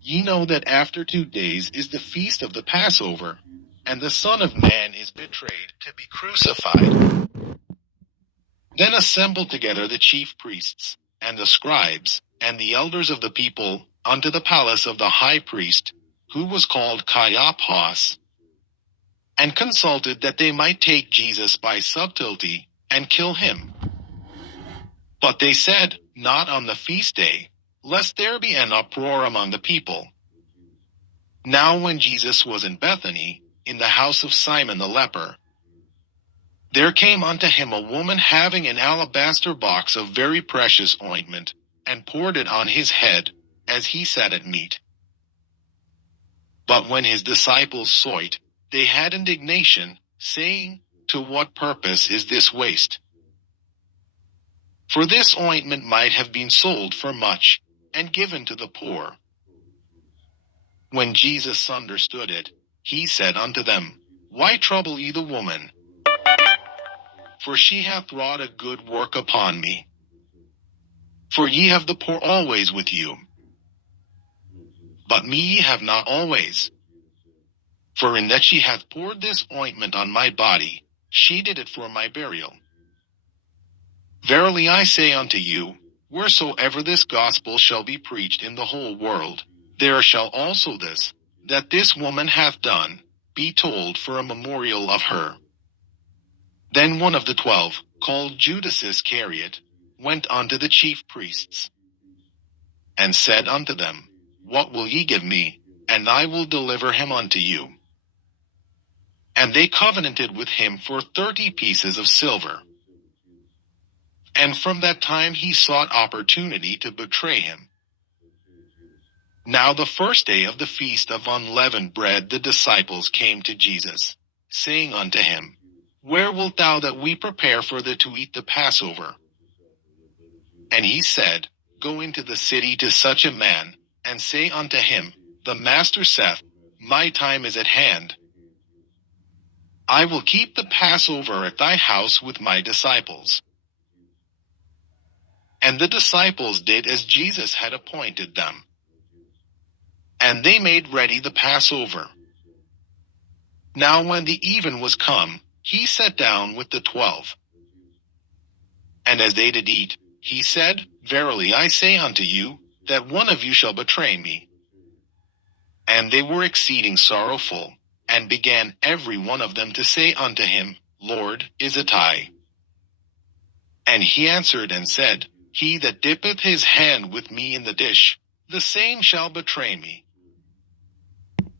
Ye know that after 2 days is the feast of the Passover, and the Son of Man is betrayed to be crucified. Then assembled together the chief priests, and the scribes, and the elders of the people, unto the palace of the high priest, who was called Caiaphas, and consulted that they might take Jesus by subtlety, and kill him. But they said, Not on the feast day, lest there be an uproar among the people. Now when Jesus was in Bethany, in the house of Simon the leper, there came unto him a woman having an alabaster box of very precious ointment, and poured it on his head, as he sat at meat. But when his disciples saw it, they had indignation, saying, To what purpose is this waste? For this ointment might have been sold for much, and given to the poor. When Jesus understood it, he said unto them, Why trouble ye the woman? For she hath wrought a good work upon me. For ye have the poor always with you, but me ye have not always. For in that she hath poured this ointment on my body, she did it for my burial. Verily I say unto you, wheresoever this gospel shall be preached in the whole world, there shall also this, that this woman hath done, be told for a memorial of her. Then one of the 12, called Judas Iscariot, went unto the chief priests, and said unto them, What will ye give me, and I will deliver him unto you? And they covenanted with him for 30 pieces of silver. And from that time he sought opportunity to betray him. Now the first day of the feast of unleavened bread the disciples came to Jesus, saying unto him, Where wilt thou that we prepare for thee to eat the Passover? And he said, Go into the city to such a man, and say unto him, The Master saith, My time is at hand. I will keep the Passover at thy house with my disciples. And the disciples did as Jesus had appointed them. And they made ready the Passover. Now when the even was come, he sat down with the 12. And as they did eat, he said, Verily I say unto you, that one of you shall betray me. And they were exceeding sorrowful, and began every one of them to say unto him, Lord, is it I? And he answered and said, He that dippeth his hand with me in the dish, the same shall betray me.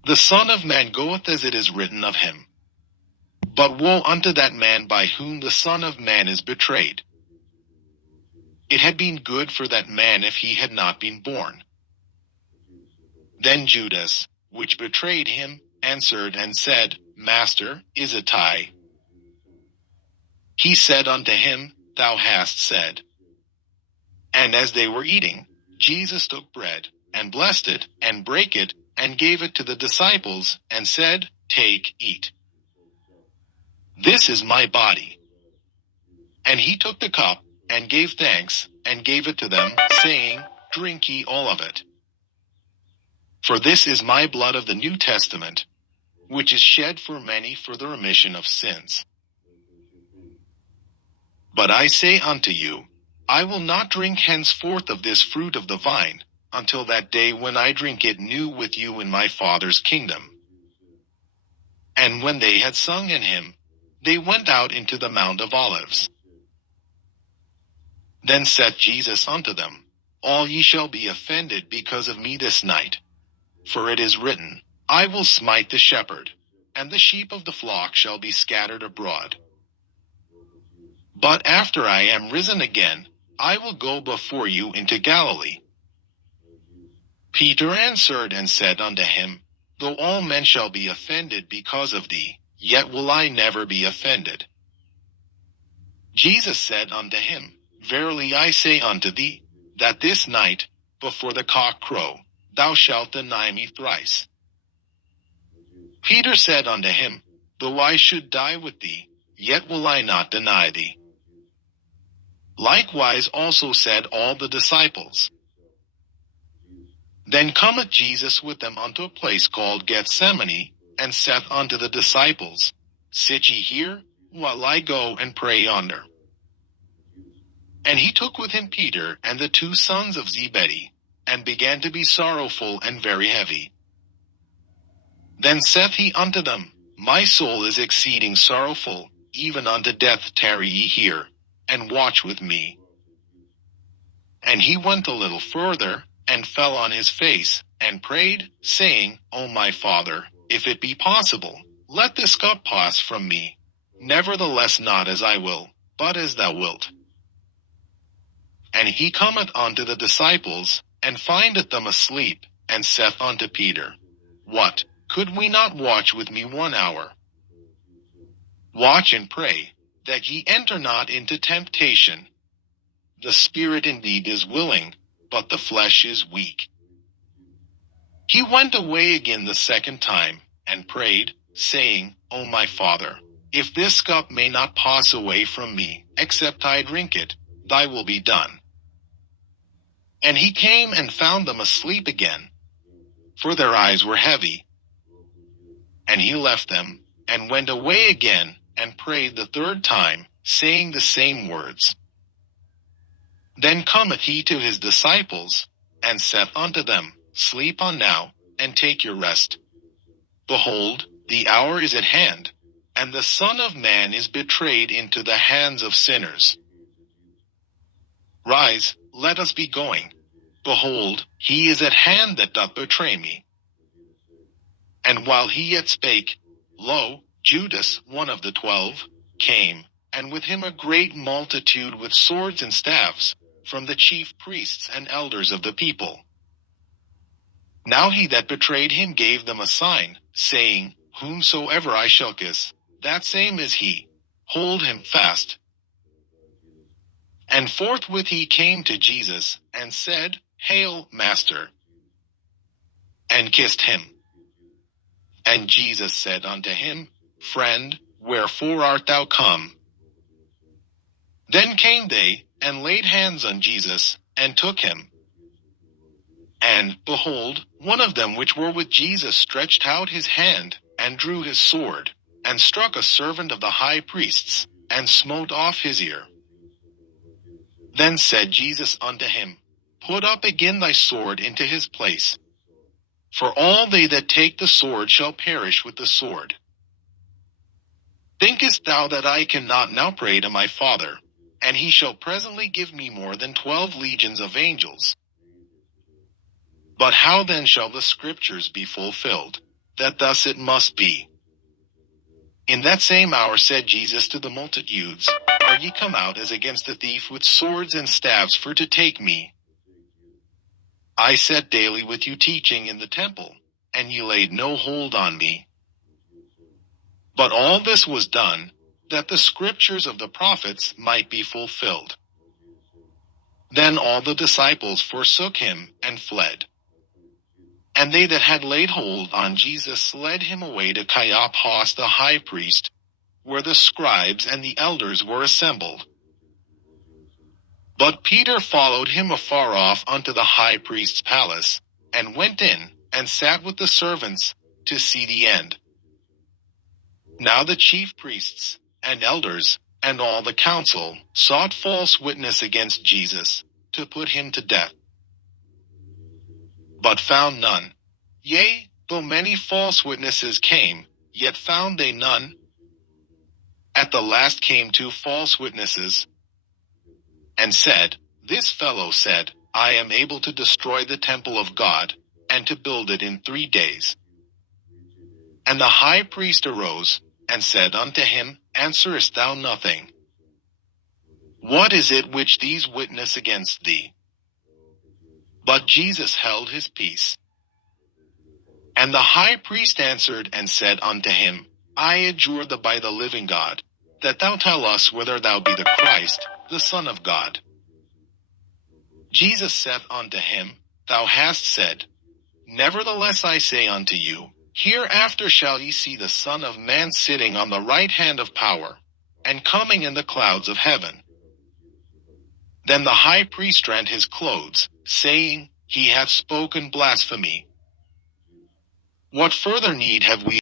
The Son of Man goeth as it is written of him. But woe unto that man by whom the Son of Man is betrayed. It had been good for that man if he had not been born. Then Judas, which betrayed him, answered and said, Master, is it I? He said unto him, Thou hast said. And as they were eating, Jesus took bread, and blessed it, and brake it, and gave it to the disciples, and said, Take, eat. This is my body. And he took the cup, and gave thanks, and gave it to them, saying, Drink ye all of it. For this is my blood of the New Testament, which is shed for many for the remission of sins. But I say unto you, I will not drink henceforth of this fruit of the vine, until that day when I drink it new with you in my Father's kingdom. And when they had sung in him, they went out into the Mount of Olives. Then said Jesus unto them, All ye shall be offended because of me this night. For it is written, I will smite the shepherd, and the sheep of the flock shall be scattered abroad. But after I am risen again, I will go before you into Galilee. Peter answered and said unto him, Though all men shall be offended because of thee, yet will I never be offended. Jesus said unto him, Verily I say unto thee, that this night, before the cock crow, thou shalt deny me thrice. Peter said unto him, Though I should die with thee, yet will I not deny thee. Likewise also said all the disciples. Then cometh Jesus with them unto a place called Gethsemane, and saith unto the disciples, Sit ye here, while I go and pray yonder. And he took with him Peter and the 2 sons of Zebedee, and began to be sorrowful and very heavy. Then saith he unto them, My soul is exceeding sorrowful, even unto death. Tarry ye here, and watch with me. And he went a little further, and fell on his face, and prayed, saying, O my Father, if it be possible, let this cup pass from me. Nevertheless not as I will, but as thou wilt. And he cometh unto the disciples, and findeth them asleep, and saith unto Peter, What, could we not watch with me 1 hour? Watch and pray, that ye enter not into temptation. The spirit indeed is willing, but the flesh is weak. He went away again the 2nd time, and prayed, saying, O my Father, if this cup may not pass away from me, except I drink it, thy will be done. And he came and found them asleep again, for their eyes were heavy. And he left them, and went away again, and prayed the 3rd time, saying the same words. Then cometh he to his disciples, and saith unto them, Sleep on now, and take your rest. Behold, the hour is at hand, and the Son of Man is betrayed into the hands of sinners. Rise, let us be going. Behold, he is at hand that doth betray me. And while he yet spake, lo, Judas, one of the 12, came, and with him a great multitude with swords and staves, from the chief priests and elders of the people. Now he that betrayed him gave them a sign, saying, Whomsoever I shall kiss, that same is he. Hold him fast. And forthwith he came to Jesus, and said, Hail, Master! And kissed him. And Jesus said unto him, Friend, wherefore art thou come? Then came they, and laid hands on Jesus, and took him. And, behold, one of them which were with Jesus stretched out his hand, and drew his sword, and struck a servant of the high priest's, and smote off his ear. Then said Jesus unto him, Put up again thy sword into his place. For all they that take the sword shall perish with the sword. Thinkest thou that I cannot now pray to my Father, and he shall presently give me more than 12 legions of angels? But how then shall the Scriptures be fulfilled, that thus it must be? In that same hour said Jesus to the multitudes, Are ye come out as against a thief with swords and staves for to take me? I sat daily with you teaching in the temple, and ye laid no hold on me. But all this was done, that the Scriptures of the prophets might be fulfilled. Then all the disciples forsook him, and fled. And they that had laid hold on Jesus led him away to Caiaphas the high priest, where the scribes and the elders were assembled. But Peter followed him afar off unto the high priest's palace, and went in, and sat with the servants, to see the end. Now the chief priests, and elders, and all the council, sought false witness against Jesus, to put him to death. But found none. Yea, though many false witnesses came, yet found they none. At the last came 2 false witnesses, and said, This fellow said, I am able to destroy the temple of God, and to build it in 3 days. And the high priest arose, and said unto him, Answerest thou nothing? What is it which these witness against thee? But Jesus held his peace. And the high priest answered and said unto him, I adjure thee by the living God, that thou tell us whether thou be the Christ, the Son of God. Jesus saith unto him, Thou hast said. Nevertheless I say unto you, Hereafter shall ye see the Son of Man sitting on the right hand of power, and coming in the clouds of heaven. Then the high priest rent his clothes, saying, he hath spoken blasphemy. What further need have we